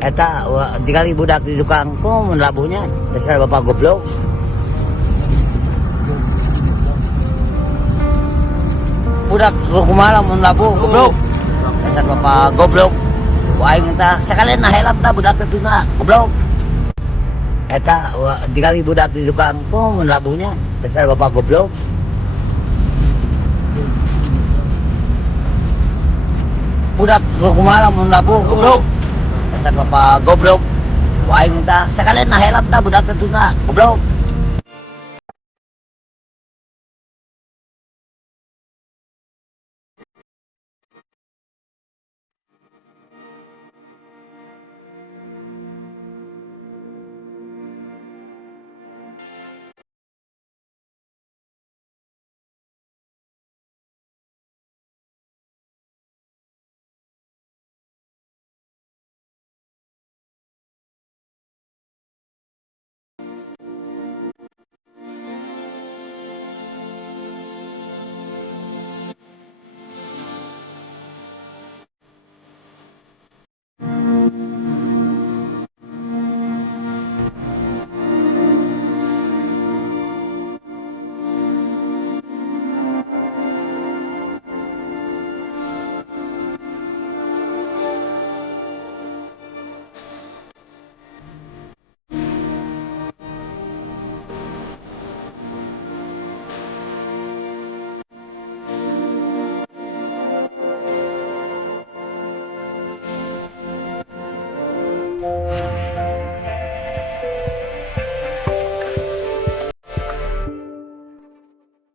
Eta, di kali budak di tukang ko, labunya. Dasar bapak goblok. Budak kumaha mun labu, goblok. Dasar bapak goblok. Waing entah, sekalian nahelap ta budak itu na, goblok. Eta, di kali budak di tukang ko, labunya. Dasar bapak goblok. Budak kumaha mun labu, goblok. Dasar bapak goblok. Waing entah, sekalian nahelap ta budak itu na, goblok.